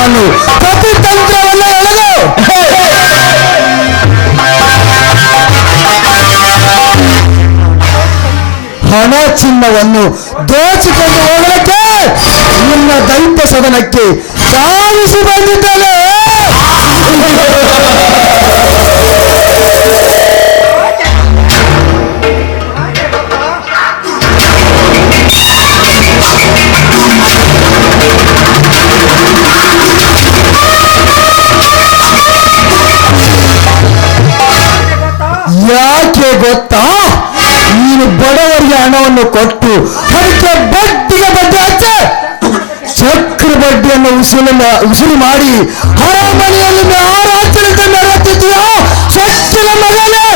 ನಾನು ಪ್ರತಿತಂತ್ರವನ್ನು ಎಳೆದು ಹಣ ಚಿನ್ನವನ್ನು ದೋಚಿಕೊಂಡು ಹೋಗಲಿಕ್ಕೆ ನಿನ್ನ ದೈತ್ಯ ಸದನಕ್ಕೆ ಧಾವಿಸಿ ಬಂದಿದ್ದಾನೆ. ಯಾಕೆ ಗೊತ್ತಾ? ನೀನು ಬಡವರಿಗೆ ಹಣವನ್ನು ಕೊಟ್ಟು ಅದಕ್ಕೆ ಬಡ್ಡಿಗೆ ಬಡ್ಡಿ ಹಚ್ಚ ಚಕ್ರ ಬಡ್ಡಿಯನ್ನು ಉಸುಲಿ ಮಾಡಿ ಅರಮನೆಯಲ್ಲಿ ಆರಾಚನೆಯಿಂದ ನಡೆಯುತ್ತಿದೆಯೋ ಸಚ್ಚಿನ ಮಗನೇ.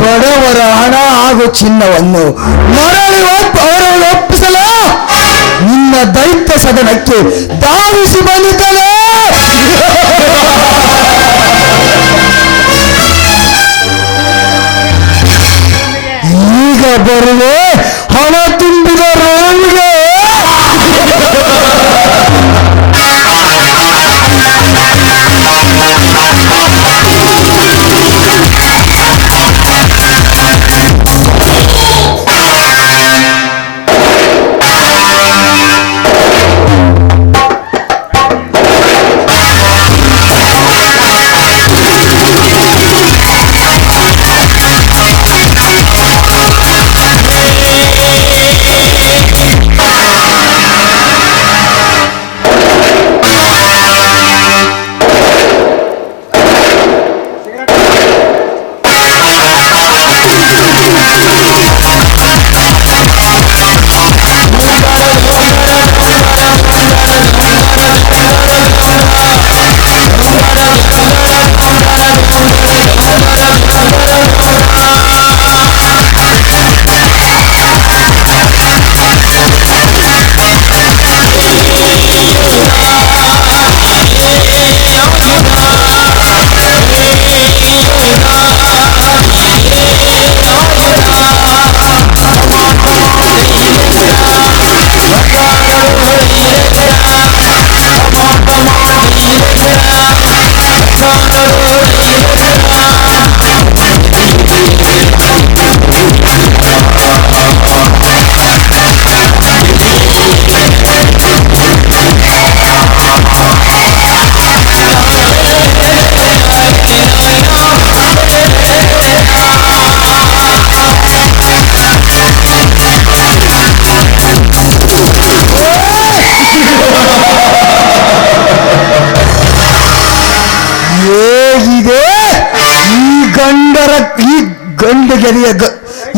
ಬಡವರ ಹಣ ಹಾಗೂ ಚಿನ್ನವನ್ನು ಮರಳಿ ಅವರನ್ನು ಒಪ್ಪಿಸಲು ನಿನ್ನ ದೈತ್ಯ ಸದನಕ್ಕೆ ಧಾವಿಸಿ ಬಂದಿದ್ದಾನೆ. ಈಗ ಬರುವೆ ಹಣ ತುಂಬಿದ ರೋಗಿಗೆ.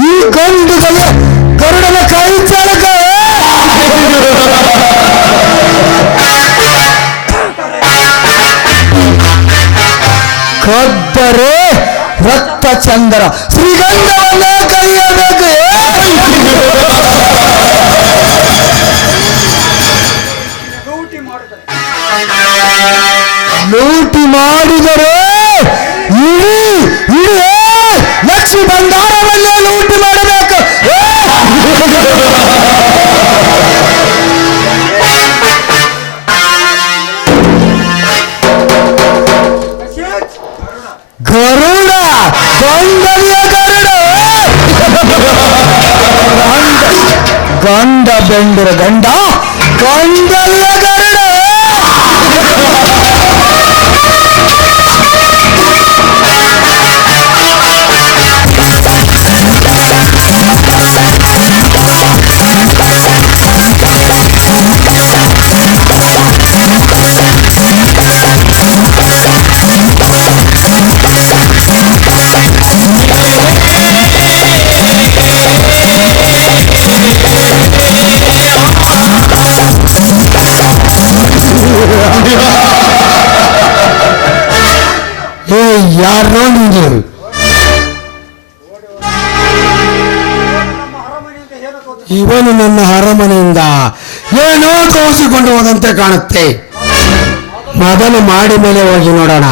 ಈ ಗಂಡುಗೆಯ ಗರುಡನ ಕೈ ಚಾಲಕ. ಕದ್ದರೆ ರಕ್ತ ಚಂದರ ಶ್ರೀಗಂಧವನ್ನ ಕರೆಯಬೇಕು. ಲೂಟಿ ಮಾಡಿದರೆ ಇಡೀ ಲಕ್ಷ್ಮಿ ಭಂಡಾರವನ್ನೇ ಲೂಟಿ ಮಾಡಬೇಕು. ಗರುಡ ಗಂಡಲಿಯ ಗರುಡ ಗಂಡ ಬೆಂಡರ ಗಂಡ ಗಂಡಲಿಯ ಗರುಡ. ಯಾರೋ ನೀನು ಇವ ನನ್ನ ಅರಮನೆಯಿಂದ ಏನೋ ತೋರಿಸಿಕೊಂಡು ಹೋದಂತೆ ಕಾಣುತ್ತೆ. ಮೊದಲು ಮಾಡಿ ಮೇಲೆ ಹೋಗಿ ನೋಡೋಣ.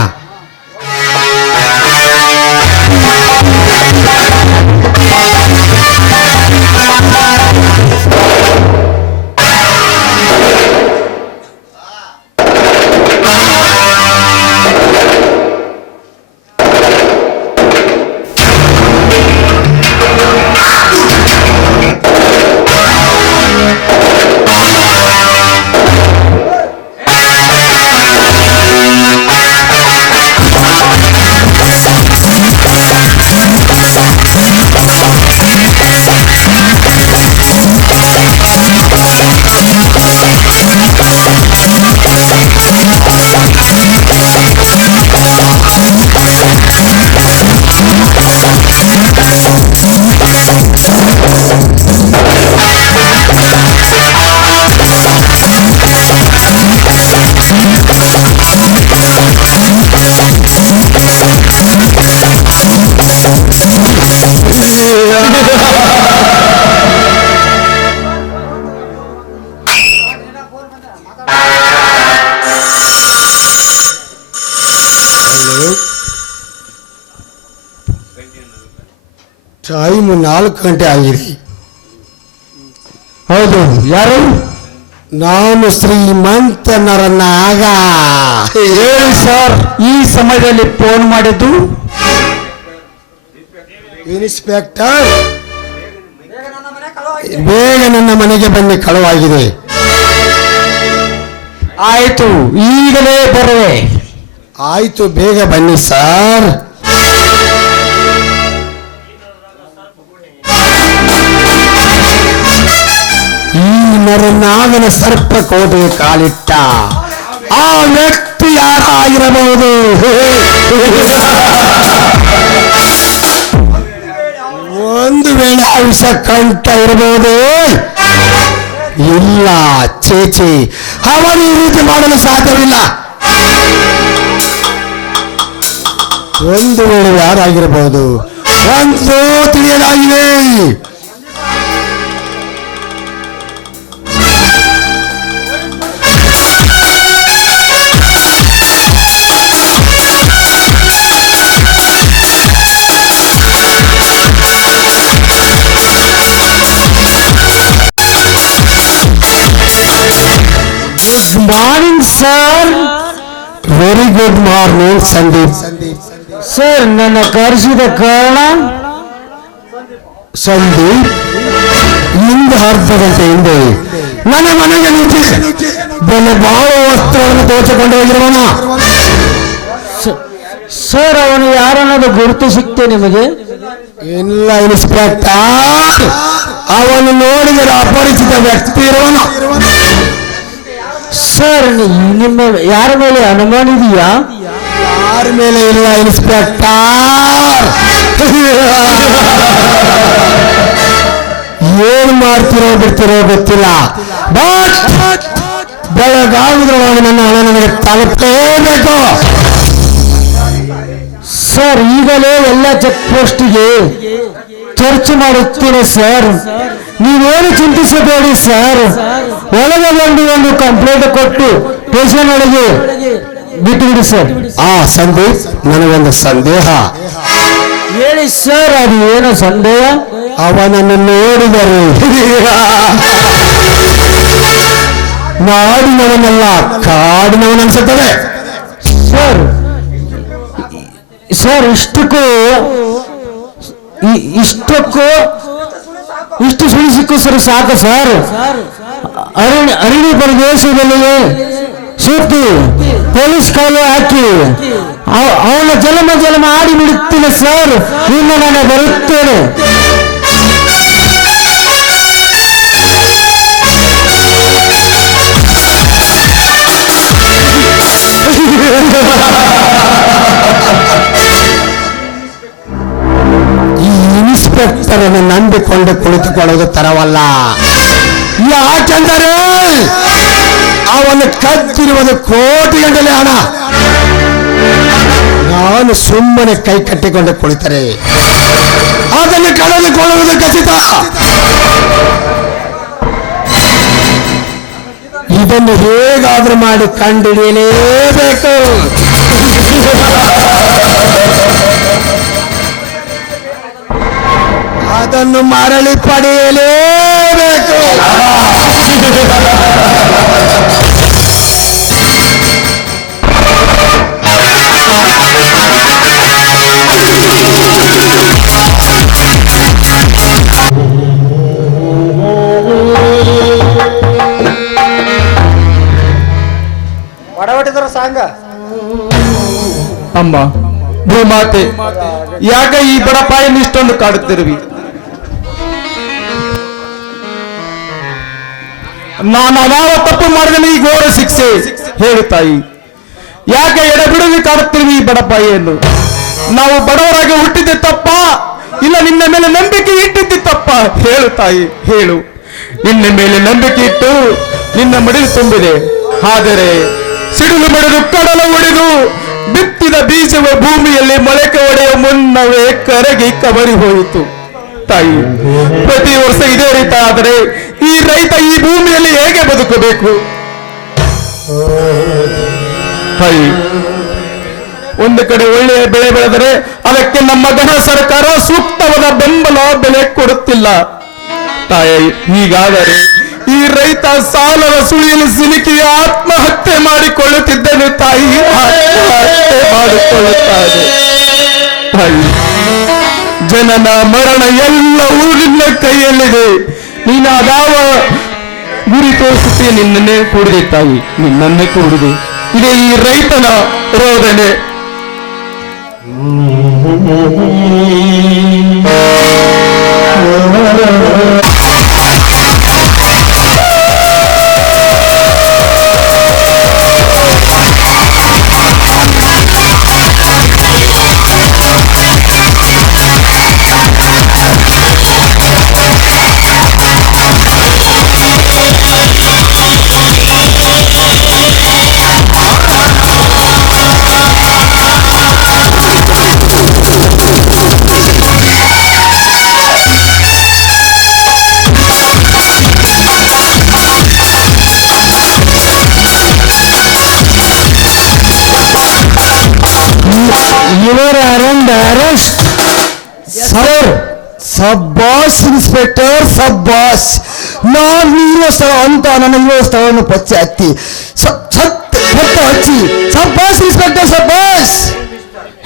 ಟೈಮ್ 4 ಗಂಟೆ ಆಗಿದೆ. ಹೌದು, ಯಾರು? ನಾನು ಶ್ರೀಮಂತನರನ್ನ ಆಗ ಹೇಳಿ ಸರ್, ಈ ಸಮಯದಲ್ಲಿ ಫೋನ್ ಮಾಡಿದ್ದು? ಇನ್ಸ್ಪೆಕ್ಟರ್, ಬೇಗ ನನ್ನ ಮನೆಗೆ ಬನ್ನಿ, ಕಳುವಾಗಿದೆ. ಆಯ್ತು, ಈಗಲೇ ಬರುವೆ. ಆಯ್ತು, ಬೇಗ ಬನ್ನಿ ಸರ್. ಈ ನರನಾಗನ ಸರ್ಪ ಕೋಟೆಗೆ ಕಾಲಿಟ್ಟ ಆ ವ್ಯಕ್ತಿ ಯಾರಾಗಿರಬಹುದು? ಒಂದು ವೇಳೆ ವಿಷ ಕಂಠ ಇರಬಹುದು. ಇಲ್ಲ, ಚೇಚಿ, ಅವನು ಈ ರೀತಿ ಮಾಡಲು ಸಾಧ್ಯವಿಲ್ಲ. ಒಂದು ವೇಳೆ ಯಾರಾಗಿರಬಹುದು ಒಂದು ತಿಳಿಯಲಾಗಿದೆ. Good morning sir. Very good morning Sandeep. Sir, ನನ್ನ ಕರೆಸಿದ ಕಾರಣ? ಸಂದೀಪ್, ಇಂದು ಅರ್ಧ ಗಂಟೆ ಹಿಂದೆ ನನ್ನ ಮನೆಗೆ ನುಗ್ಗಿ ಬೆಲೆ ಬಾಳುವ ವಸ್ತ್ರವನ್ನು ತೋರಿಸಿಕೊಂಡು ಹೋಗಿರುವನ. ಸರ್, ಅವನು ಯಾರನ್ನೋದು ಗುರುತು ಸಿಕ್ತೆ ನಿಮಗೆ? ಇಲ್ಲ ಇನ್ಸ್ಪೆಕ್ಟರ್, ಅವನು ನೋಡಿದರೆ ಅಪರಿಚಿತ ವ್ಯಕ್ತಿ ಇರುವನು. ಸರ್, ನಿಮ್ಮ ಯಾರ ಮೇಲೆ ಅನುಮಾನ ಇದೆಯಾ? ಯಾರ ಮೇಲೆ ಇಲ್ಲ ಇನ್ಸ್ಪೆಕ್ಟರ್. ಏನ್ ಮಾಡ್ತಿರೋ ಬಿಡ್ತಿರೋ ಗೊತ್ತಿಲ್ಲ, ಬಟ್ ಬೆಳಗಾಗುದ್ರೊಳಗೆ ನನ್ನ ಹಣ ನನಗೆ ತಲುಪಲೇಬೇಕು. ಸರ್, ಈಗಲೇ ಎಲ್ಲ ಚೆಕ್ ಪೋಸ್ಟಿಗೆ ಚರ್ಚೆ ಮಾಡುತ್ತೇನೆ ಸರ್. ನೀವೇನು ಚಿಂತಿಸಬೇಡಿ ಸರ್. ಒಳಗೆ ಬಂದು ಒಂದು ಕಂಪ್ಲೇಂಟ್ ಕೊಟ್ಟು ಸ್ಟೇಷನ್ ಒಳಗೆ ಬಿಟ್ಟುಬಿಡಿ ಸರ್. ಸಂದೀಪ್, ನನಗೊಂದು ಸಂದೇಹ. ಹೇಳಿ ಸರ್, ಅದು ಏನು ಸಂದೇಹ? ಅವನನ್ನು ನೋಡಿದರೆ ನಾಡಿನವನಲ್ಲ ಕಾಡಿನವನ ಅನ್ಸುತ್ತದೆ. ಸರ್, ಸರ್, ಇಷ್ಟಕ್ಕೂ ಇಷ್ಟು ಸುಳಿ ಸಿಕ್ಕು ಸರ್ ಸಾಕು ಸರ್. ಅರಣ್ಯ ಪ್ರದೇಶದಲ್ಲಿ ಸುತ್ತಿ ಪೊಲೀಸ್ ಕಾಲು ಹಾಕಿ ಅವನ ಜಲಮ ಆಡಿ ಬಿಡುತ್ತೇನೆ ಸರ್. ಇನ್ನು ನಾನು ಬರುತ್ತೇನೆ. ಈ ಇನ್ಸ್ಪೆಕ್ಟರನ್ನು ನಂಬಿಕೊಂಡು ಕುಳಿತುಕೊಳ್ಳುವುದು ತರವಲ್ಲ. ಯಾಕೆಂದರೆ ಅವನು ಕದ್ದಿರುವುದು ಕೋಟಿಗಟ್ಟಲೆ ಹಣ. ನಾನು ಸುಮ್ಮನೆ ಕೈ ಕಟ್ಟಿಕೊಂಡು ಕುಳಿತರೆ ಅದನ್ನು ಕಳೆದುಕೊಳ್ಳುವುದು ಖಚಿತ. ಇದನ್ನು ಹೇಗಾದ್ರೂ ಮಾಡಿ ಕಂಡುಹಿಡಿಯಲೇಬೇಕು. ಅದನ್ನು ಮರಳಿ ಪಡೆಯಲೇಬೇಕು. ಒಡವಟ್ಟಿದ್ರ ಸಾಂಗ ಅಮ್ಮ ಭೂಮಾತೆ, ಯಾಕೆ ಈ ಬಡಪಾಯನ್ನು ಇಷ್ಟೊಂದು ಕಾಡುತ್ತಿರುವಿ? ನಾನು ಯಾವ ತಪ್ಪು ಮಾಡಿದ ಈ ಘೋರ ಶಿಕ್ಷೆ ಹೇಳು ತಾಯಿ. ಯಾಕೆ ಎಡಬಿಡವಿ ಕಾಡುತ್ತಿರುವಿ ಈ ಬಡಪಾಯಿಯನ್ನು? ನಾವು ಬಡವರಾಗಿ ಹುಟ್ಟಿದ್ದೆ ತಪ್ಪ, ಇಲ್ಲ ನಿನ್ನ ಮೇಲೆ ನಂಬಿಕೆ ಇಟ್ಟಿದ್ದೆ ತಪ್ಪ? ಹೇಳು ತಾಯಿ, ಹೇಳು. ನಿನ್ನ ಮೇಲೆ ನಂಬಿಕೆ ಇಟ್ಟು ನಿನ್ನ ಮಡಿಲು ತುಂಬಿದೆ, ಆದರೆ ಸಿಡಿಲು ಮಡಿದು ಕಡಲ ಒಡೆದು ಬಿತ್ತಿದ ಬೀಜವ ಭೂಮಿಯಲ್ಲಿ ಮೊಳಕೆ ಒಡೆಯುವ ಮುನ್ನವೇ ಕರಗಿ ಕಬರಿ ಹೋಯಿತು. ತಾಯಿ, ಪ್ರತಿ ವರ್ಷ ಇದೇ ರೀತಿ ಆದರೆ ಈ ರೈತ ಈ ಭೂಮಿಯಲ್ಲಿ ಹೇಗೆ ಬದುಕಬೇಕು? ತಾಯಿ, ಒಂದು ಕಡೆ ಒಳ್ಳೆಯ ಬೆಳೆ ಬೆಳೆದರೆ ಅದಕ್ಕೆ ನಮ್ಮ ಘನ ಸರ್ಕಾರ ಸೂಕ್ತವಾದ ಬೆಂಬಲ ಬೆಲೆ ಕೊಡುತ್ತಿಲ್ಲ. ತಾಯಿ, ಹೀಗಾದರೆ ಈ ರೈತ ಸಾಲದ ಸುಳಿಯಲ್ಲಿ ಸಿಲುಕಿ ಆತ್ಮಹತ್ಯೆ ಮಾಡಿಕೊಳ್ಳುತ್ತಿದ್ದನು. ತಾಯಿ, ಆತ್ಮಹತ್ಯೆ ಮಾಡಿಕೊಳ್ಳುತ್ತಾನೆ. ತಾಯಿ, ಜನನ ಮರಣ ಎಲ್ಲವೂ ನಿನ್ನ ಕೈಯಲ್ಲಿದೆ. ನೀನು ಅದಾವ ಗುರಿ ತೋರಿಸುತ್ತೆ, ನಿನ್ನನ್ನೇ ಕೂಡಿದೆ ತಾಯಿ, ನಿನ್ನನ್ನೇ ಕೂಡಿದೆ. ಇದೇ ಈ ರೈತನ ರೋದನೆ. Sir, ಸಬ್ಬಾಸ್ inspector ಸಬ್ಬಾಸ್. ನಾನು ಇರುವ ಸ್ಥಳ ಅಂತ ನನ್ನ ಇರುವ ಸ್ಥಳವನ್ನು ಪಚ್ಚೆ ಹತ್ತಿ ಪತ್ತೆ ಹಚ್ಚಿ ಸಬ್ಬಾಸ್ ಇನ್ಸ್ಪೆಕ್ಟರ್ ಸಬ್ಬಾಸ್.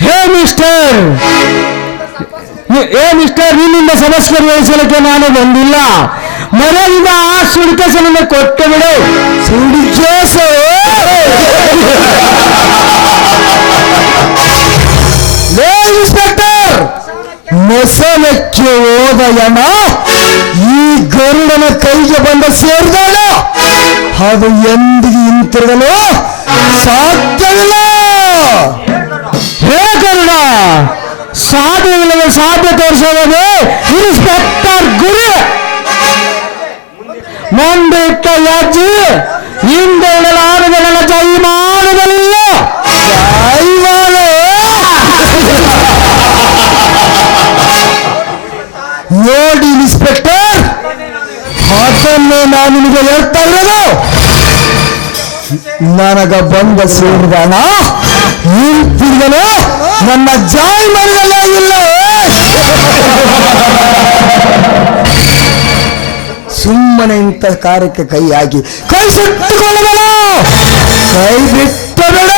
ಹೇ ಮಿಸ್ಟರ್, ನಿನ್ನಿಂದ ಸಮಸ್ಯೆ ವಹಿಸಲಿಕ್ಕೆ ನಾನು ಬಂದಿಲ್ಲ. ಮನೆಯಿಂದ ಆ ಸುಡಿಕೆಸನನ್ನು ಕೊಟ್ಟು ಬಿಡು. ಸುಡಿಕೇಸ ಇನ್ಸ್ಪೆಕ್ಟರ್, ಮೊಸಲಕ್ಕೆ ಹೋದ ಯಮ ಈ ಗರುಡನ ಕೈಗೆ ಬಂದ ಸೇರಿದಾಳ. ಅದು ಎಂದಿಗೆ ಹಿಂತಿರುಗಲು ಸಾಧ್ಯವಿಲ್ಲ. ಹೇ ಗರುಡ, ಸಾಧ್ಯವಿಲ್ಲದ ಸಾಧ್ಯ ತೋರಿಸೋದು ಇನ್ಸ್ಪೆಕ್ಟರ್ ಗುರಿ. ಮುಂದೆ ಇಟ್ಟ ಯಾಜಿ ಹಿಂದೆ ಇಡಲಾರದ ನನ್ನ ಜೈಮಾನದಲ್ಲಿಲ್ಲ. ಜೈಮಾನ ನೋಡಿ ಇನ್ಸ್ಪೆಕ್ಟರ್, ಅದನ್ನೇ ನಾನು ನಿಮಗೆ ಹೇಳ್ತಾ ಇರೋದು. ನನಗ ಬಂದ ಸೇರಿದಾನ ಹಿಂತಿರುಗಲು ನನ್ನ ಜಾಯ್ ಮರದಲ್ಲೇ ಇಲ್ಲ. ಸುಮ್ಮನೆ ಇಂಥ ಕಾರ್ಯಕ್ಕೆ ಕೈ ಹಾಕಿ ಕೈ ಸುಟ್ಟುಕೊಳ್ಳಬೇಡ, ಕೈ ಬಿಟ್ಟು ಬೇಡ.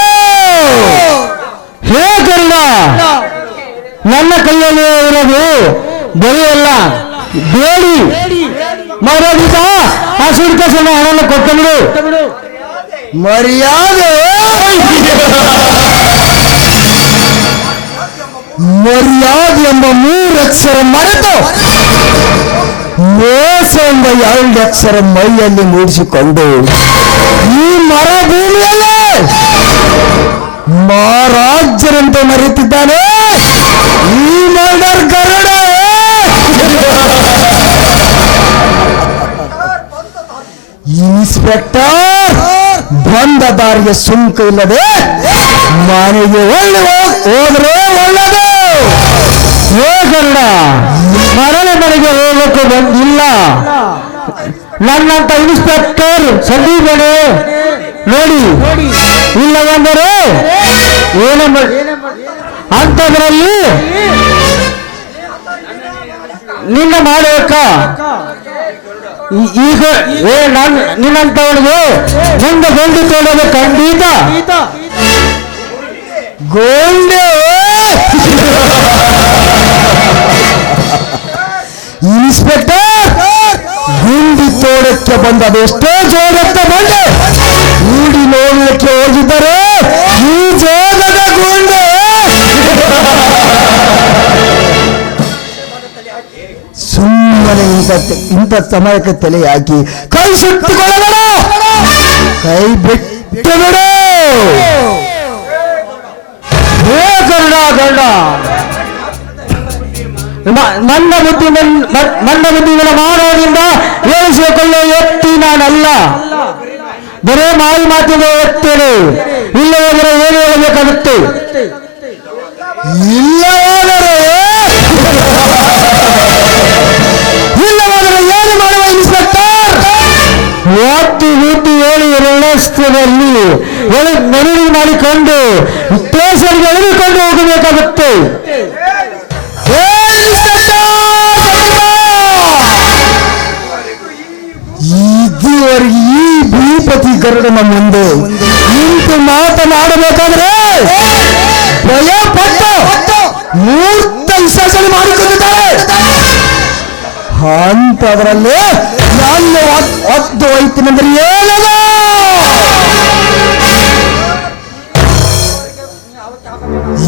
ಹೇ ಗರುಡ, ನನ್ನ ಕೈಯಲ್ಲಿ ಇರೋದು ಬರೆಯಲ್ಲ, ಬೇಡಿ. ಮರ್ಯಾದ ಆ ಸುಡಿಕೆಸನ ಹಣವನ್ನು ಕೊಟ್ಟು ಬಿಡು. ಮರ್ಯಾದೆ ಮರ್ಯಾದೆ ಎಂಬ 3 ಅಕ್ಷರ ಮರೆತು ಮೋಸ ಎಂಬ 2 ಅಕ್ಷರ ಮೈಯಲ್ಲಿ ಮೂಡಿಸಿಕೊಂಡು ಈ ಮರುಭೂಮಿಯಲ್ಲೇ ಮಹಾರಾಜರಂತೆ ಮರೆತಿದ್ದಾನೆ ಈ ಮರ್ಡರ್ ಗರುಡ. ಇನ್ಸ್ಪೆಕ್ಟರ್, ಬಂದ ದಾರಿಗೆ ಸುಂಕ ಇಲ್ಲದೆ ಮನೆಗೆ ಹೋದ್ರೆ ಒಳ್ಳೆದು. ಹೇ ಗರುಡ, ಮರಳಿ ಮನೆಗೆ ಹೋಗಕ್ಕೆ ಬಂದಿಲ್ಲ. ನನ್ನಂತ ಇನ್ಸ್ಪೆಕ್ಟರ್ ಸಂದೀಪನೇ ನೋಡಿ, ಇಲ್ಲವೆಂದರೆ ಏನು ಅಂಥದ್ರಲ್ಲಿ ನಿನ್ನ ಮಾಡಬೇಕ. ಈಗ ನಿನ್ನಂತವನಿಗೆ ಮುಂದೆ ಗೊಂಡು ತೋಡೋದು ಖಂಡಿತ. ಗೋಲ್ಡೆ ಇನ್ಸ್ಪೆಕ್ಟರ್, ಗುಂಡಿ ತೋಡಕ್ಕೆ ಬಂದದೆಷ್ಟೋ ಜೋರತ್ತ ಬಂಡೆ ಗುಂಡಿ ನೋಡಲಿಕ್ಕೆ ಹೋಗಿದ್ದರೆ ಈ ಜೋಗದ ಗುಂಡೆ. ಸುಮ್ಮನೆ ಇಂಥ ಸಮಯಕ್ಕೆ ತಲೆ ಹಾಕಿ ಕೈ ಸುಟ್ಟುಕೊಳ್ಳಬೇಡ, ಕೈ ಬಿಟ್ಟು ಬಿಡು. ಹೇ ಗರುಡ ಗರುಡ, ನನ್ನ ಬುದ್ಧಿಗಳ ಮಾಡೋದ್ರಿಂದ ಏಳಿಸಿಕೊಳ್ಳೋ ಎತ್ತಿ ನಾನಲ್ಲ, ಬರೇ ಮಾತಿನ ಎತ್ತೇನೆ. ಇಲ್ಲವಾದರೆ ಏನು ಹೇಳಬೇಕಾಗುತ್ತೆ? ಇಲ್ಲವಾದರೆ ಏನು ಮಾಡುವ ಇನ್ಸ್ಪೆಕ್ಟರ್? ಒತ್ತಿ ಊತಿ ಹೇಳಿ ರಸ್ತೆಯಲ್ಲಿ ನೆರಳು ಮಾಡಿಕೊಂಡು ಸ್ಟೇಷನ್ಗೆ ಎಳೆದುಕೊಂಡು ಹೋಗಬೇಕಾಗುತ್ತೆ. ಇದುವರೆಗೆ ಈ ಭೂಪತಿ ಗರುಡನ ಮುಂದೆ ನಿಂತು ಮಾತನಾಡಬೇಕಾದ್ರೆ ಭಯಪಟ್ಟು ಮೂರ್ತ ವಿಸರ್ಜನೆ ಮಾಡಿಕೊಂಡಿದ್ದಾರೆ. ಅಂತದ್ರಲ್ಲಿ ನಾನು ಒದ್ದು ಹೋಯ್ತೀನಂದ್ರೆ ಏನದ?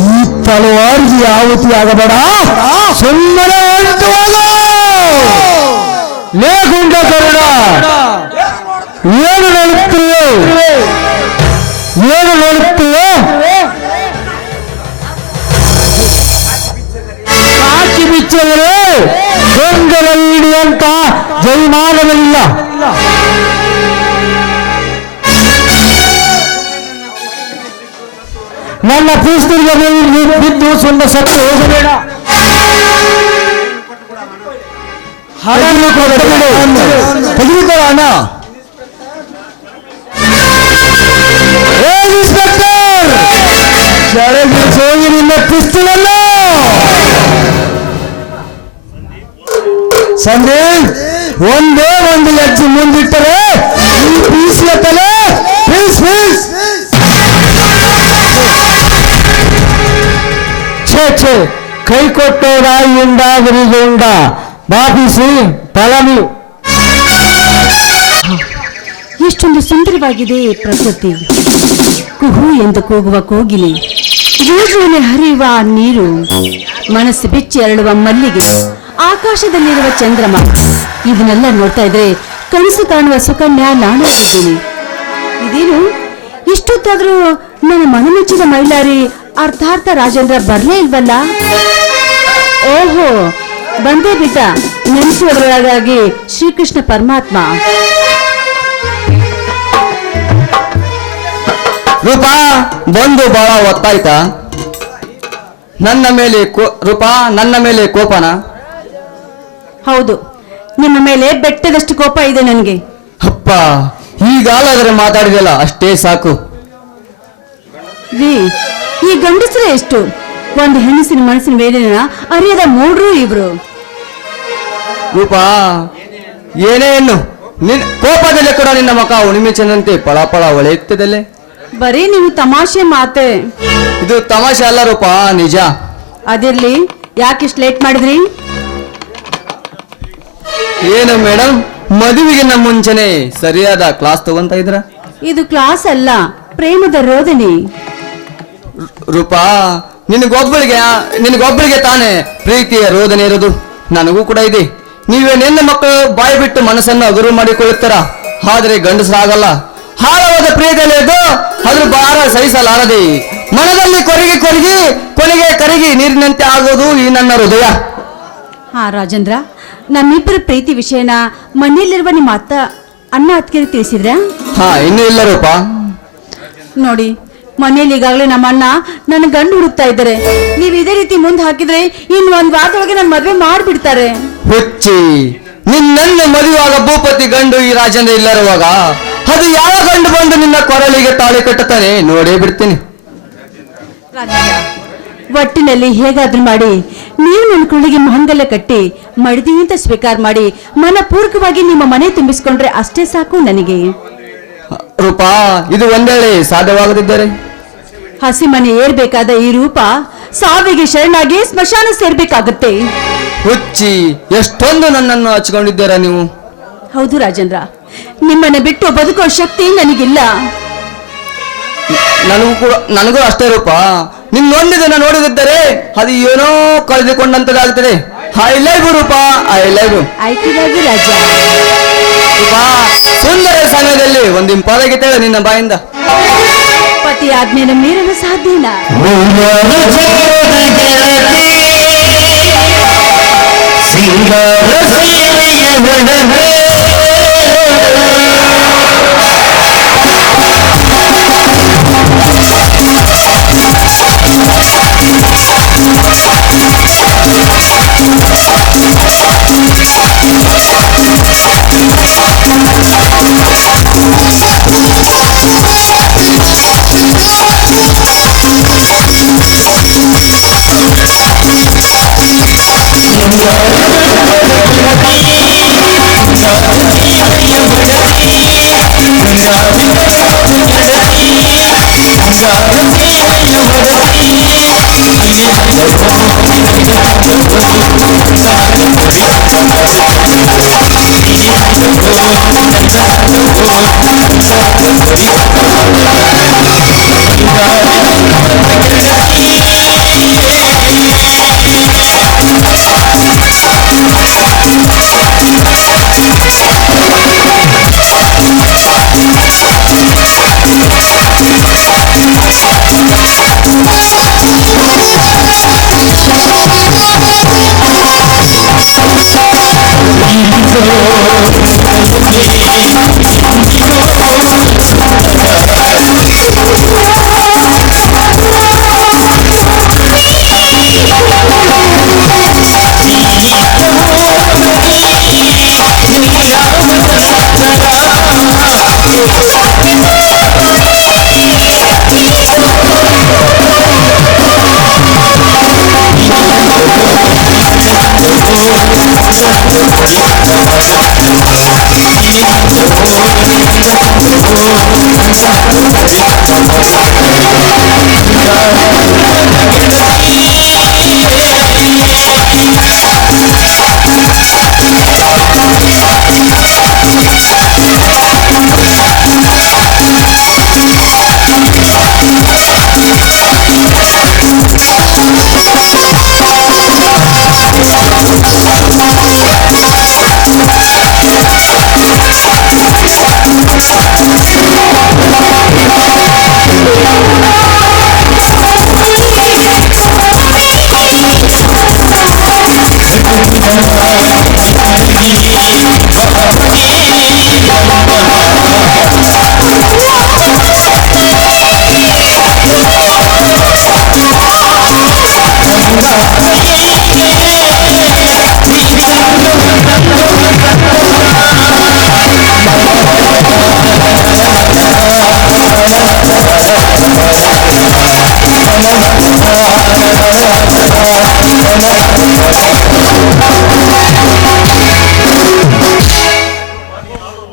ಈ ತಲವಾರಿಗೆ ಯಾವತ್ತಿ ಆಗಬೇಡ, ಸುಮ್ಮನೆ ಹೊರಟು ಹೋಗ. ಲೇ ಗುಂಡ ಗರುಡ, ಏನು ನೋಡುತ್ತೀಯೋ? ಏನು ನೋಡುತ್ತೀಯೋ? ಸಾಕಿ ಬಿಚ್ಚಿದರೆ ಗೊಂದಲಲ್ಲಿ ಅಂತ ಜೈಮಾನವಿಲ್ಲ. ನನ್ನ ಪುಸ್ತಕ ಬಿದ್ದು ಸುಂದ ಸತ್ತು ಹೋಗಬೇಡ. ತೆಗೆದುಕೊಳ್ಳೋಣ. ಇನ್ಸ್ಪೆಕ್ಟರ್, ಕೆಳಗಿಳಿಸೋಗಿ ನಿನ್ನ ಪಿಸ್ತೂಲನ್ನು. ಸಂದೀಪ್, ಒಂದೇ ಒಂದು ಹೆಜ್ಜೆ ಮುಂದಿಟ್ಟರೆ ಈ ಪೀಸಿಯ ತಲೆ ಪೀಸ್ ಪೀಸ್. ಛೇ, ಕೈ ಕೊಟ್ಟೋರ ಇಂಡ ಗುರಿಗೊಂಡ ಬಾಪಿಸಿ ಪಳಮಿ. ಎಷ್ಟೊಂದು ಸುಂದರವಾಗಿದೆ ಪ್ರಕೃತಿ. ಕುಹು ಎಂದು ಕೂಗುವ ಕೋಗಿಲೆ, ಜೋಜೋಲೆ ಹರಿಯುವ ನೀರು, ಮನಸ್ಸು ಬಿಚ್ಚಿ ಅರಳುವ ಮಲ್ಲಿಗೆ, ಆಕಾಶದಲ್ಲಿರುವ ಚಂದ್ರಮ, ಇದನ್ನೆಲ್ಲ ನೋಡ್ತಾ ಇದ್ರೆ ಕನಸು ಕಾಣುವ ಸುಕನ್ಯಾ ನಾನಾಗಿದ್ದೀನಿ. ಇದೇನು ಇಷ್ಟೊತ್ತಾದ್ರೂ ನನ್ನ ಮನಮೆಚ್ಚಿದ ಮೈಲಾರಿ ಅರ್ಥಾರ್ಥ ರಾಜೇಂದ್ರ ಬರ್ಲೇ ಇಲ್ವಲ್ಲ? ಓಹೋ, ಬಂದೇ ಬಿಟ್ಟ ನೆನೆಸುವುದರೊಳಗಾಗಿ ಶ್ರೀಕೃಷ್ಣ ಪರಮಾತ್ಮ. ರೂಪಾ, ಬಂದು ಬಹಳ ಹೊತ್ತಾಯ್ತಾ? ನನ್ನ ಮೇಲೆ ರೂಪಾ, ನನ್ನ ಮೇಲೆ ಕೋಪನ? ಹೌದು, ನಿಮ್ಮ ಮೇಲೆ ಬೆಟ್ಟದಷ್ಟು ಕೋಪ ಇದೆ ನನಗೆ. ಅಪ್ಪ, ಈಗಾಲಾದ್ರೆ ಮಾತಾಡಿದೆಲ್ಲ ಅಷ್ಟೇ ಸಾಕು. ರೀ, ಈ ಗಂಡಸರೇ ಎಷ್ಟು? ಒಂದು ಹೆಣ್ಣಿಸಿನ ಮನಸ್ಸಿನ ವೇದನೆನ ಅರಿಯದ ಮೂಡ್ರು ಇಬ್ರು. ರೂಪಾ, ಏನೇ ಹೆಣ್ಣು, ಕೋಪದಲ್ಲಿ ಕೂಡ ನಿನ್ನ ಮುಖ ಹುಣ್ಣಿಮೆ ಚೆನ್ನಂತೆ ಪಳಪಳ ಹೊಳೆಯುತ್ತದಲ್ಲೇ. ಬರೀ ನೀವು ತಮಾಷೆ ಮಾತೆ. ಇದು ತಮಾಷೆ ಅಲ್ಲ ರೂಪಾ, ನಿಜ. ಅದಿರ್ಲಿ, ಯಾಕಿಷ್ಟು ಲೇಟ್ ಮಾಡಿದ್ರಿ? ಏನು ಮೇಡಮ್, ಮದುವೆಗಿನ್ನ ಮುಂಚೆನೆ ಸರಿಯಾದ ಕ್ಲಾಸ್ ತಗೊಂತ ಇದ್ರ? ಇದು ಕ್ಲಾಸ್ ಅಲ್ಲ, ಪ್ರೇಮದ ರೋದನೆ. ರೂಪಾ, ನಿನಗೊಬ್ಬಳಿಗೆ ತಾನೇ ಪ್ರೀತಿಯ ರೋದನೆ ಇರೋದು. ನನಗೂ ಕೂಡ ಇದೆ. ನೀವೇನೆಲ್ಲ ಮಕ್ಕಳು ಬಾಯಿ ಬಿಟ್ಟು ಮನಸ್ಸನ್ನು ಹಗುರು ಮಾಡಿಕೊಳ್ಳುತ್ತಾರ, ಆದರೆ ಗಂಡಸರಾಗಲ್ಲ. ಹಾಳವಾದ ಪ್ರಿಯದಲ್ಲಿ ಎದ್ದು ಅದ್ರ ಭಾರ ಸಹಿಸಲಾರದೆ ಮನದಲ್ಲಿ ಕೊನೆಗೆ ಕರಗಿ ನೀರಿನಂತೆ ಆಗೋದು ಈ ನನ್ನ ಹೃದಯ. ಹಾ ರಾಜೇಂದ್ರ, ನಮ್ಮಿಬ್ಬರ ಪ್ರೀತಿ ವಿಷಯನ ಮನೆಯಲ್ಲಿರುವ ನಿಮ್ಮ ಅಣ್ಣ ಅತ್ತಿಗೆ ತಿಳಿಸಿದ್ರ? ಹಾ, ಇನ್ನೂ ಇಲ್ಲ ರೂಪಾ. ನೋಡಿ, ಮನೆಯಲ್ಲಿ ಈಗಾಗಲೇ ನಮ್ಮ ಅಣ್ಣ ನನ್ನ ಗಂಡು ಹುಡುಕ್ತಾ ಇದ್ದಾರೆ. ನೀವು ಇದೇ ರೀತಿ ಮುಂದೆ ಹಾಕಿದ್ರೆ ಇನ್ನು ಒಂದ್ ವಾರದೊಳಗೆ ನನ್ನ ಮದುವೆ ಮಾಡ್ಬಿಡ್ತಾರೆ. ಹುಚ್ಚಿ, ನಿನ್ನನ್ನು ಮದುವಾಗ ಭೂಪತಿ ಗಂಡು ಈ ರಾಜೇಂದ್ರ ಇಲ್ಲರುವಾಗ ಅದು ಯಾವ ಗಂಡು ಬಂದು ನಿನ್ನ ಕೊರಳಿಗೆ ತಾಳಿ ಕಟ್ಟುತ್ತಾನೆ ನೋಡೇ ಬಿಡ್ತೀನಿ. ಒಟ್ಟಿನಲ್ಲಿ ಹೇಗಾದ್ರೂ ಮಾಡಿ ನೀವು ನನ್ನ ಕುಳಿಗೆ ಮಾಂಗಲ್ಯ ಕಟ್ಟಿ ಮಡಿದಿ ಅಂತ ಸ್ವೀಕಾರ ಮಾಡಿ ಮನಪೂರ್ವಕವಾಗಿ ನಿಮ್ಮ ಮನೆ ತುಂಬಿಸ್ಕೊಂಡ್ರೆ ಅಷ್ಟೇ ಸಾಕು ನನಗೆ. ರೂಪಾ, ಇದು ಒಂದೇಳೆ ಸಾಧ್ಯವಾಗದಿದ್ದರೆ ಹಸಿ ಮನೆ ಏರ್ಬೇಕಾದ ಈ ರೂಪ ಸಾವಿಗೆ ಶರಣಾಗಿ ಸ್ಮಶಾನ ಸೇರ್ಬೇಕಾಗುತ್ತೆ. ಹುಚ್ಚಿ, ಎಷ್ಟೊಂದು ನನ್ನನ್ನು ಹಚ್ಕೊಂಡಿದ್ದೀರಾ ನೀವು. ಹೌದು ರಾಜೇಂದ್ರ, ನಿಮ್ಮನ್ನ ಬಿಟ್ಟು ಬದುಕೋ ಶಕ್ತಿ ನನಗಿಲ್ಲ. ನನಗೂ ಅಷ್ಟೇ ರೂಪ. ನಿನ್ನೊಂದು ದಿನ ನೋಡಿದಿದ್ದರೆ ಅದು ಏನೋ ಕಳೆದುಕೊಂಡಂತದಾಗುತ್ತದೆ. ಐ ಲವ್ ಯು ರೂಪ, ಐ ಲವ್ ಯು. ಆಯ್ಕೆಗಾಗಿ ರಾಜ. ರೂಪಾ, ಸುಂದರ ಸಮಯದಲ್ಲಿ ಒಂದು ಇಂಪಾದ ಗೀತೆ ನಿನ್ನ ಬಾಯಿಂದ. ಪತಿ ಆಜ್ಞೆಯನ್ನು ಮೀರಲು ಸಾಧ್ಯನಾ?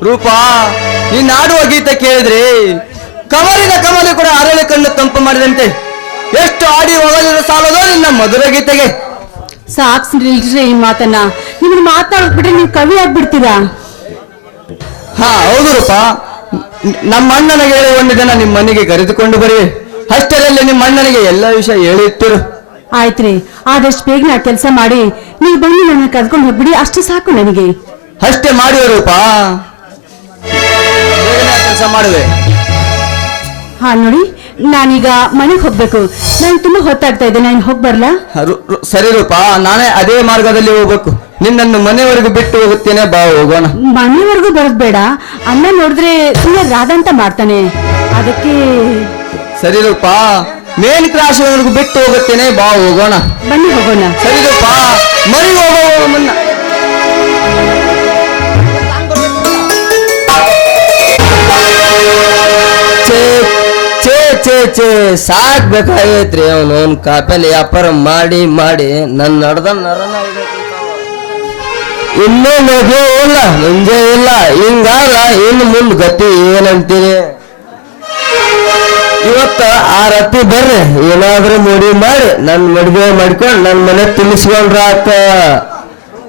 ರೂಪಾ, ನೀನ್ ಆಡುವ ಗೀತೆ ಕೇಳಿದ್ರೆ ಕಮಲಿನ ಕಮಲಿ ಕೂಡ ಅರಳಿ ಕಣ್ಣು ತಂಪು ಮಾಡಿದಂತೆ. ಎಷ್ಟು ಆಡಿ ಹೋಗಲಿರೋ ಸಾಲದೋ ನಿನ್ನ ಮಧುರ ಗೀತೆಗೆ. ಸಾಕ್ಸ್ ನಿಲ್ಸ್ರಿ ಈ ಮಾತನ್ನ. ನಿಮ್ಗೆ ಮಾತಾಡ್ಬಿಟ್ರೆ ನೀವು ಕವಿ ಆಗ್ಬಿಡ್ತೀರಾ. ಹಾ ಹೌದು ರೂಪಾ, ನಮ್ಮ ಅಣ್ಣನಿಗೆ ಹೇಳಿ ಒಂದು ದಿನ ನಿಮ್ಮ ಮನೆಗೆ ಕರೆದುಕೊಂಡು ಬರಿ. ಅಷ್ಟರಲ್ಲಿ ನಿಮ್ಮ ಅಣ್ಣನಿಗೆ ಎಲ್ಲ ವಿಷಯ ಹೇಳಿರ್ತಿರು. ಆಯ್ತ್ರಿ, ಆದಷ್ಟು ಬೇಗ ನಾ ಕೆಲಸ ಮಾಡಿ ನೀವು ಬಂದು ನನ್ನ ಕರ್ಕೊಂಡು ಹೋಗ್ಬಿಡಿ, ಅಷ್ಟೇ ಸಾಕು ನನಗೆ. ಅಷ್ಟೇ ಮಾಡುವ ರೂಪಾ, ಕೆಲಸ ಮಾಡುವೆ. ಹಾ ನೋಡಿ, ನಾನೀಗ ಮನೆಗೆ ಹೋಗ್ಬೇಕು. ನಾನು ತುಂಬಾ ಹೊತ್ತಾಗ್ತಾ ಇದೆ, ನಾನು ಹೋಗಿ ಬರ್ಲಾ? ಸರಿ ರೂಪಾ, ನಾನೇ ಅದೇ ಮಾರ್ಗದಲ್ಲಿ ಹೋಗ್ಬೇಕು. ನಿನ್ನನ್ನು ಮನೆಯವರೆಗೂ ಬಿಟ್ಟು ಹೋಗುತ್ತೇನೆ, ಬಾ ಹೋಗೋಣ. ಮನೆವರೆಗೂ ಬರೋದ್ ಬೇಡ, ಅಣ್ಣ ನೋಡಿದ್ರೆ ಸುಮ್ಮನೆ ರಾಧ ಅಂತ ಮಾಡ್ತಾನೆ, ಅದಕ್ಕೆ. ಸರಿ ರೂಪಾ, ಮೇನ್ ಕ್ರಾಶ್ವರೆಗೂ ಬಿಟ್ಟು ಹೋಗುತ್ತೇನೆ, ಬಾ ಹೋಗೋಣ. ಬನ್ನಿ ಹೋಗೋಣ. ಸರಿ ರೂಪಾ, ಮರಿ ಹೋಗೋ ಮುನ್ನ ಛೇ ಸಾಕ್ ಬೇಕಾಗೈತ್ರಿ ಅವನು ಕಾಪಲ್ಲಿ ವ್ಯಾಪಾರ ಮಾಡಿ ಮಾಡಿ ನನ್ನ ನಡ್ದ ನರನ ಇನ್ನೂ ಮದುವೆ ಇಲ್ಲ ಮುಂಜೆ ಇಲ್ಲ ಹಿಂಗಾಲ ಇನ್ನು ಮುಂದ್ ಗತಿ ಏನಂತೀರಿ ಇವತ್ತ ಆ ರತಿ ಬರ್ರಿ ಏನಾದ್ರೂ ಮದುವೆ ಮಾಡಿ ನನ್ ಮದುವೆ ಮಾಡ್ಕೊಂಡು ನನ್ ಮನೆ ತುಂಬಿಸ್ಕೊಂಡ್ರ ಆತ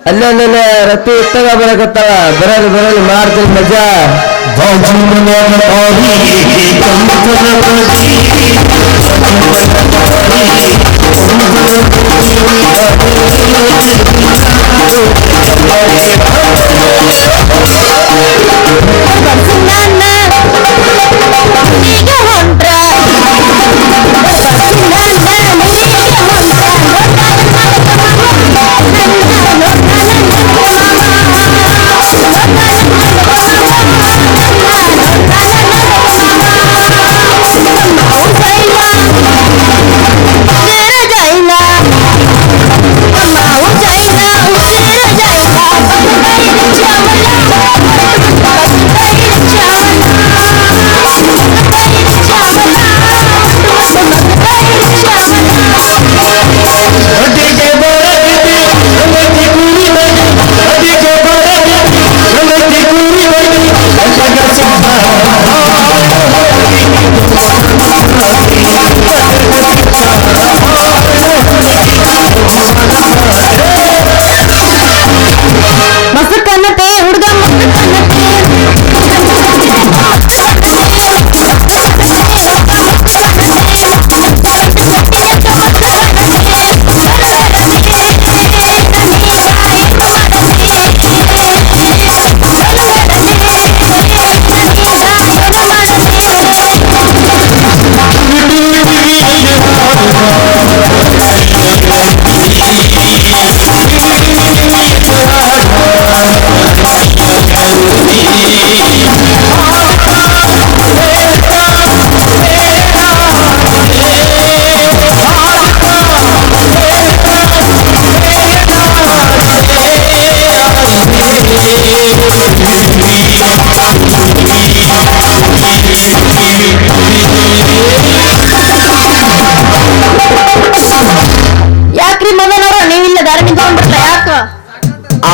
ಅಲ್ಲೇ ರತಿ ಇತ್ತಾಗ ಬರಕತ್ತಾಳ ಬರಲಿ ಮಾಡ್ತೀನಿ ಮಜಾ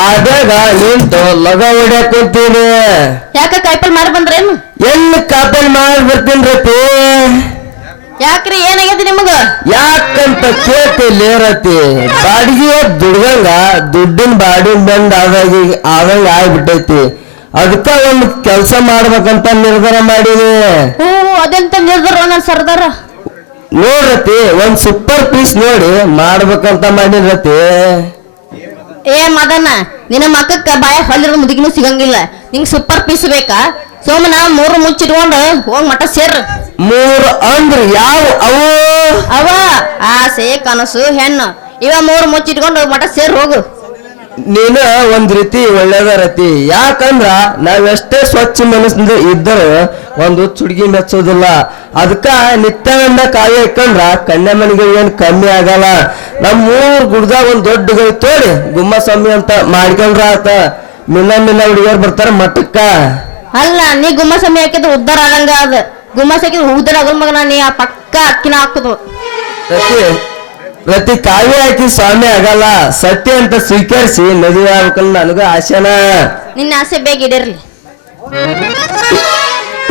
ಆದಾಗ ನಿಂತು ಲಗ ಹೊಡ್ಯಾಕ ಕುಂತೀನಿ ಯಾಕ ಕಾಯಿಪಲ್ ಮಾಡಿ ಬಂದ್ರೇನು ಎಲ್ಲಿ ಕಾಪಲ್ ಮಾಡಿ ಬರ್ತೀನಿ ರತಿ ಯಾಕ್ರಿ ಏನಾಗೈತಿ ನಿಮಗ ಯಾಕಂತ ಕೇಳ್ತಿಲ್ಲೇರತಿ ಬಾಡಿಗೆ ದುಡ್ಗಂಗ ದುಡ್ಡಿನ ಬಾಡಿ ಬಂದ್ ಆದಂಗ ಆಗ್ಬಿಟ್ಟೈತಿ ಅದಕ್ಕ ಒಂದು ಕೆಲಸ ಮಾಡ್ಬೇಕಂತ ನಿರ್ಧಾರ ಮಾಡೀನಿ ಅದೆಂತ ನಿರ್ಧಾರ ನನ್ನ ಸರ್ದಾರ ನೋಡ್ರತಿ ಒಂದ್ ಸೂಪರ್ ಪೀಸ್ ನೋಡಿ ಮಾಡ್ಬೇಕಂತ ಮಾಡಿರತಿ ಏ ಮದನ ನಿನ್ನ ಮಕ್ಕಕ್ಕ ಬಾಯ ಹೊಲಿರೋ ಮುದುಗಿನೂ ಸಿಗಂಗಿಲ್ಲ ನಿಂಗ್ ಸೂಪರ್ ಪೀಸ್ ಬೇಕಾ ಸೋಮನ ಮೂರು ಮುಚ್ಚಿಟ್ಕೊಂಡು ಹೋಗ್ ಮಠ ಸೇರ್ ಮೂರು ಅಂದ್ರ ಯಾವ ಅವು ಅವ ಆಸೆ ಕನಸು ಹೆಣ್ಣು ಇವ ಮೂರು ಮುಚ್ಚಿಟ್ಕೊಂಡು ಮಠ ಸೇರ್ ಹೋಗು ನೀನ ಒಂದ್ ರೀತಿ ಒಳ್ಳೇದ ರತಿ ಯಾಕಂದ್ರ ನಾವೆಷ್ಟೇ ಸ್ವಚ್ಛ ಮನಸ್ಸಿಂದ ಇದ್ದರೂ ಒಂದು ಹುಡುಗಿ ಮೆಚ್ಚೋದಿಲ್ಲ ಅದಕ್ಕ ನಿತ್ಯಾನಂದ ಕಾಯಿ ಇಕ್ಕಂದ್ರ ಕನ್ಯಾ ಮನೆಗೆ ಏನ್ ಕಮ್ಮಿ ಆಗಲ್ಲ ನಮ್ ಮೂರ್ ಗುಡ್ದಾಗ ಒಂದ್ ದೊಡ್ಡ ಗೈ ತೋಡಿ ಗುಮ್ಮಸ್ವಾಮಿ ಅಂತ ಮಾಡ್ಕೊಂಡ್ರ ಆತ ಮಿನ್ನ ಹುಡುಗಿಯರ್ ಬರ್ತಾರ ಮಠಕ್ಕ ಅಲ್ಲ ನೀ ಗುಮ್ಮಸ್ವಾಮಿ ಹಾಕಿದ್ರೆ ಉದ್ದಾರ ಆಗಂಗ ಅದ ಗುಮ್ಮಸ್ ಹಾಕಿದ್ರೆ ಉದ್ದಾರ ಆಗಲ್ ಮಗನ ನೀ ಆ ಪಕ್ಕ ಅಕ್ಕಿನ ಹಾಕುದು ಪ್ರತಿ ಕಾವ್ಯ ಹಾಕಿ ಸ್ವಾಮಿ ಆಗಲ್ಲ ಸತ್ಯ ಅಂತ ಸ್ವೀಕರಿಸಿ ಮದುವೆ ಆಗ್ಬೇಕನ್ನ ನನಗ ಆಸೆನ ನಿನ್ನ ಆಸೆ ಬೇಗ ಇಡೀರ್ಲಿ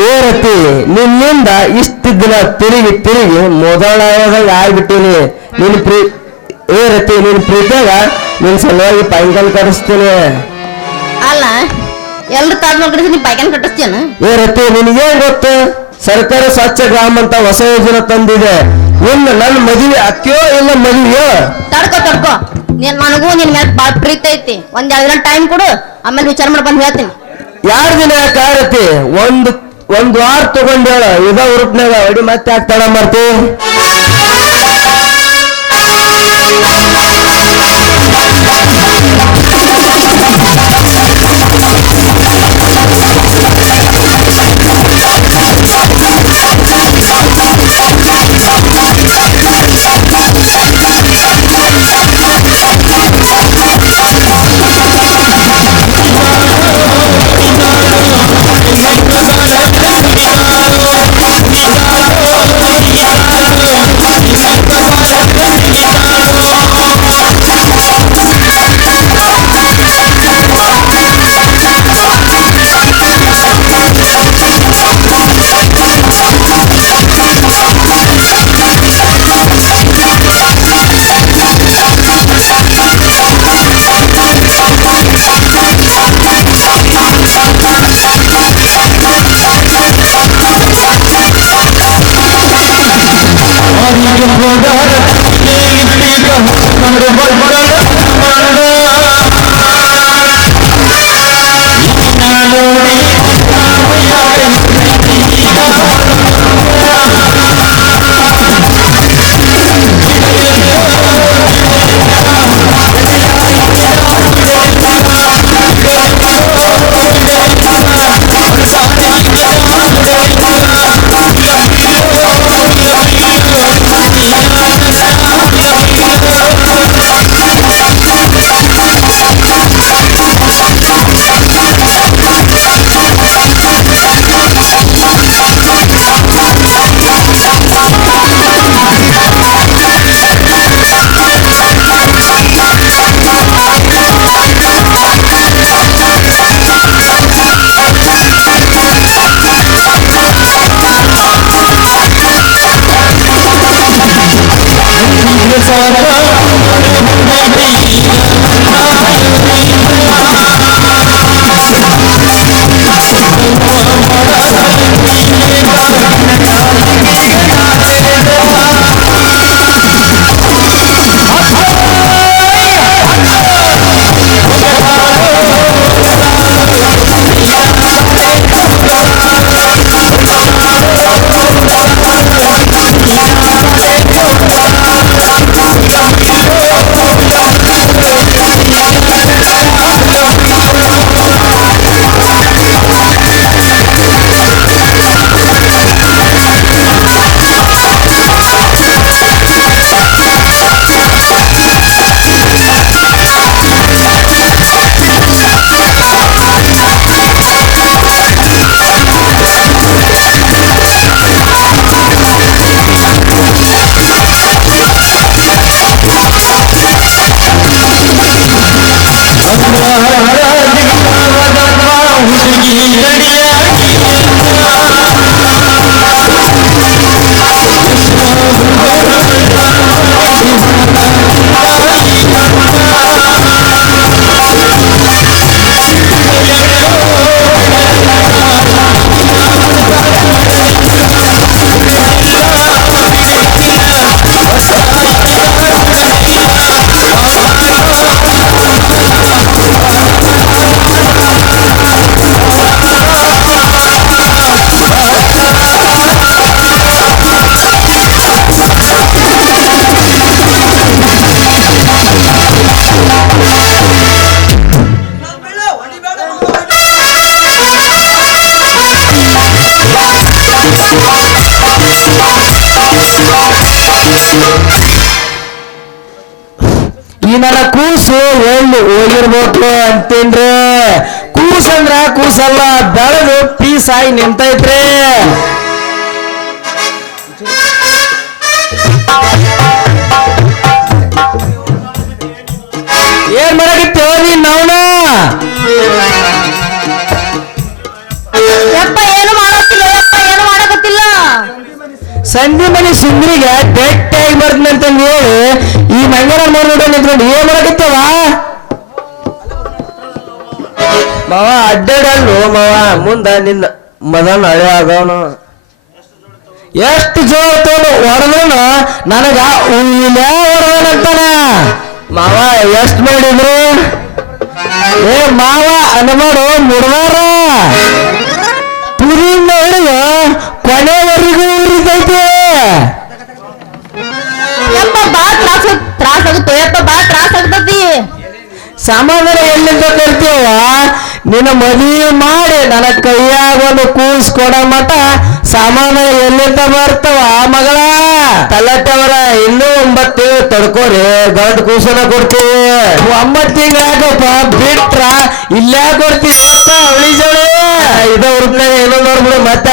ಏ ರತಿ ನಿನ್ನಿಂದ ಇಷ್ಟ ದಿನ ತಿರುಗಿ ಮೊದಲಾಯದಂಗ ಆಗ್ಬಿಟ್ಟಿನಿ ಏ ರತಿ ನಿನ್ ಪ್ರೀತಿಯಾಗ ನಿನ್ ಸಲುವಾಗಿ ಪೈಂಕಲ್ ಕಡಿಸ್ತೀನಿ ಅಲ್ಲ ಎಲ್ರು ತಾಜ್ ಮಹಲ್ ನೀ ಪೈಕನ್ ಕಟ್ಟಿಸ್ತೀಯನ ಏ ರತಿ ನಿನ್ಗೇನ್ ಗೊತ್ತು ಸರ್ಕಾರ ಸ್ವಚ್ಛ ಗ್ರಾಮ ಅಂತ ಹೊಸ ಯೋಜನೆ ತಂದಿದೆ ಇನ್ನು ನನ್ನ ಮದುವೆ ಅಕ್ಕಿಯೋ ಇಲ್ಲ ಮದುವೆಯೋ ತಡ್ಕೋ ನೀನ್ ನನಗೂ ನಿನ್ ಮೇಲೆ ಬಾಳ್ ಪ್ರೀತಿ ಐತಿ ಒಂದ್ 2 ದಿನ ಟೈಮ್ ಕೊಡು ಆಮೇಲೆ ವಿಚಾರ ಮಾಡಿ ಬಂದು ಹೇಳ್ತೀನಿ 2 ದಿನ ಯಾಕಾರತಿ ಒಂದ್ ವಾರ ತಗೊಂಡೇಳ ಇದ ಉರುಪ್ನಾಗ ಹೊಡಿ ಮತ್ತೆ ಹಾಕ್ತಾಳ ಮಾಡ್ತಿ ಈ ನನ್ನ ಕೂಸು ಎಲ್ಲಿ ಹೋಗಿರ್ಬೇಕು ಅಂತೇನ್ರಿ. ಕೂಸಂದ್ರ ಕೂಸಲ್ಲ, ಬೆಳೆದು ಪೀಸ್ ಆಗಿ ನಿಂತೈತ್ರಿ. ಏನ್ ಮಾಡಕತ್ತೇವ ನೀನ್ ನಾವ್ನ? ಏನು ಮಾಡತ್ತಿಲ್ಲ, ಏನು ಮಾಡಕತ್ತಿಲ್ಲ. ಸಂಧಿ ಮನೆ ಸುಂದ್ರಿಗೆ ಬೆಟ್ಟಾಗಿ ಬರ್ತಂತಂದು ಹೇಳಿ ಈ ಮಂಗನ ನೋಡ ನಿಂತ್ಕೊಂಡು ಏನ್ ಮಾಡಕತ್ತೇವ? ಮಾವ ಅಡ್ಡಾಡಲ್ಲು ಮಾವ, ಮುಂದ ನಿನ್ನ ಮದನ್ ಹಳೆ ಆಗವನು. ಎಷ್ಟು ಜೋರ್ ತೋನು ಹೊಡೆದನು ನನಗ ಹೊಡೆದನಂತಾನ. ಮಾವ ಎಷ್ಟ್ ಮಾಡಿದ್ರು? ಏ ಮಾವ ಅನ್ಮಾಡು ಮುಡ್ದಾರ ತುರಿಯಿಂದ ಹಿಡಿದು ಕೊನೆವರೆಗೂ ಉರಿತೈತೆ. ಯಪ್ಪ ಬಾ ತ್ರಾಸ ಆಗುತ್ತೋ, ಯಪ್ಪ ಬಾ ತ್ರಾಸ ಆಗ್ತತಿ. ಸಮಾಧಾನ ಎಲ್ಲಿಂದ ಕರ್ತೀವ? ನಿನ್ನ ಮದುವೆ ಮಾಡಿ ನನ್ನ ಕೈಯಾಗ ಒಂದು ಕೂಸ್ ಕೊಡ ಮಟ ಸಮಾಧಾನ ಎಲ್ಲಿಂದ ಬರ್ತಾವ ಮಗಳ? ತಲಟ್ಟವರ ಇನ್ನೂ 9 ತಿಂಗಳು ತಡ್ಕೋರಿ, ಗಂಡು ಕೂಸನ ಕೊಡ್ತೀವಿ. 9 ತಿಂಗಳು ಯಾಕಪ್ಪ ಬಿಟ್ರ ಇಲ್ಲೇ ಕೊಡ್ತೀವಿ. ಅವಳಿ ಜೋಳಿ ಇದ ಹುಡುಕ್ನಾಗ ಏನೋ ನೋಡ್ಬಿಡು ಮತ್ತೆ